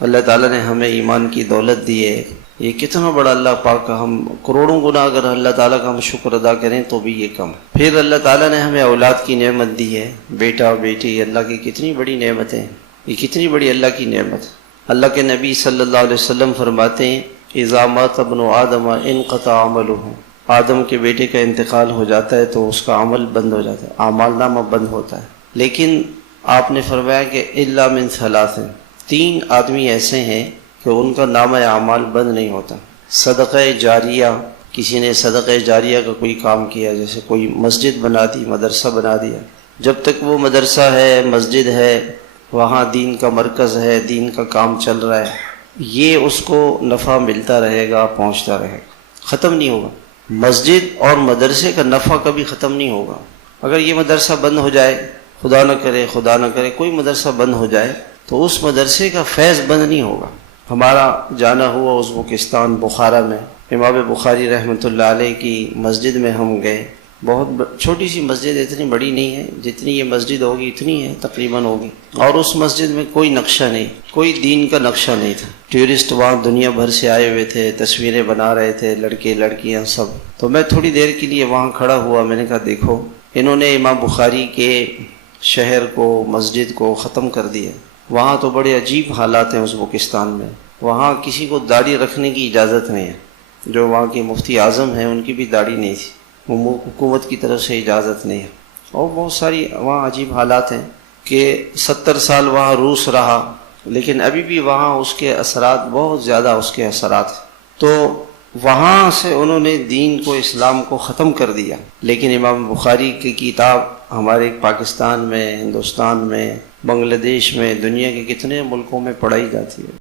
اللہ تعالیٰ نے ہمیں ایمان کی دولت دی ہے، یہ کتنا بڑا اللہ پاک کا، ہم کروڑوں گنا اگر اللہ تعالیٰ کا ہم شکر ادا کریں تو بھی یہ کم ہے۔ پھر اللہ تعالیٰ نے ہمیں اولاد کی نعمت دی ہے، بیٹا بیٹی، اللہ کی کتنی بڑی نعمتیں ہیں، یہ کتنی بڑی اللہ کی نعمت ہے۔ اللہ کے نبی صلی اللہ علیہ وسلم فرماتے ہیں اذا مات ابن آدم انقطع عملہ، آدم کے بیٹے کا انتقال ہو جاتا ہے تو اس کا عمل بند ہو جاتا ہے، اعمال نامہ بند ہوتا ہے۔ لیکن آپ نے فرمایا کہ الا من ثلاث، 3 آدمی ایسے ہیں کہ ان کا نامہ اعمال بند نہیں ہوتا۔ صدقہ جاریہ، کسی نے صدقہ جاریہ کا کوئی کام کیا، جیسے کوئی مسجد بنا دی، مدرسہ بنا دیا، جب تک وہ مدرسہ ہے، مسجد ہے، وہاں دین کا مرکز ہے، دین کا کام چل رہا ہے، یہ اس کو نفع ملتا رہے گا، پہنچتا رہے گا، ختم نہیں ہوگا۔ مسجد اور مدرسے کا نفع کبھی ختم نہیں ہوگا۔ اگر یہ مدرسہ بند ہو جائے، خدا نہ کرے کوئی مدرسہ بند ہو جائے، تو اس مدرسے کا فیض بند نہیں ہوگا۔ ہمارا جانا ہوا ازبکستان بخارا میں، امام بخاری رحمۃ اللہ علیہ کی مسجد میں ہم گئے، بہت چھوٹی سی مسجد، اتنی بڑی نہیں ہے، جتنی یہ مسجد ہوگی اتنی ہے تقریباً ہوگی، اور اس مسجد میں کوئی نقشہ نہیں، کوئی دین کا نقشہ نہیں تھا۔ ٹورسٹ وہاں دنیا بھر سے آئے ہوئے تھے، تصویریں بنا رہے تھے، لڑکے لڑکیاں سب۔ تو میں تھوڑی دیر کے لیے وہاں کھڑا ہوا، میں نے کہا دیکھو انہوں نے امام بخاری کے شہر کو، مسجد کو ختم کر دیا۔ وہاں تو بڑے عجیب حالات ہیں ازبکستان میں، وہاں کسی کو داڑھی رکھنے کی اجازت نہیں ہے، جو وہاں کے مفتی اعظم ہیں ان کی بھی داڑھی نہیں تھی، حکومت کی طرف سے اجازت نہیں ہے۔ اور بہت ساری وہاں عجیب حالات ہیں کہ 70 سال وہاں روس رہا، لیکن ابھی بھی وہاں اس کے اثرات بہت زیادہ، اس کے اثرات، تو وہاں سے انہوں نے دین کو، اسلام کو ختم کر دیا۔ لیکن امام بخاری کی کتاب ہمارے پاکستان میں، ہندوستان میں، بنگلہ دیش میں، دنیا کے کتنے ملکوں میں پڑھائی جاتی ہے۔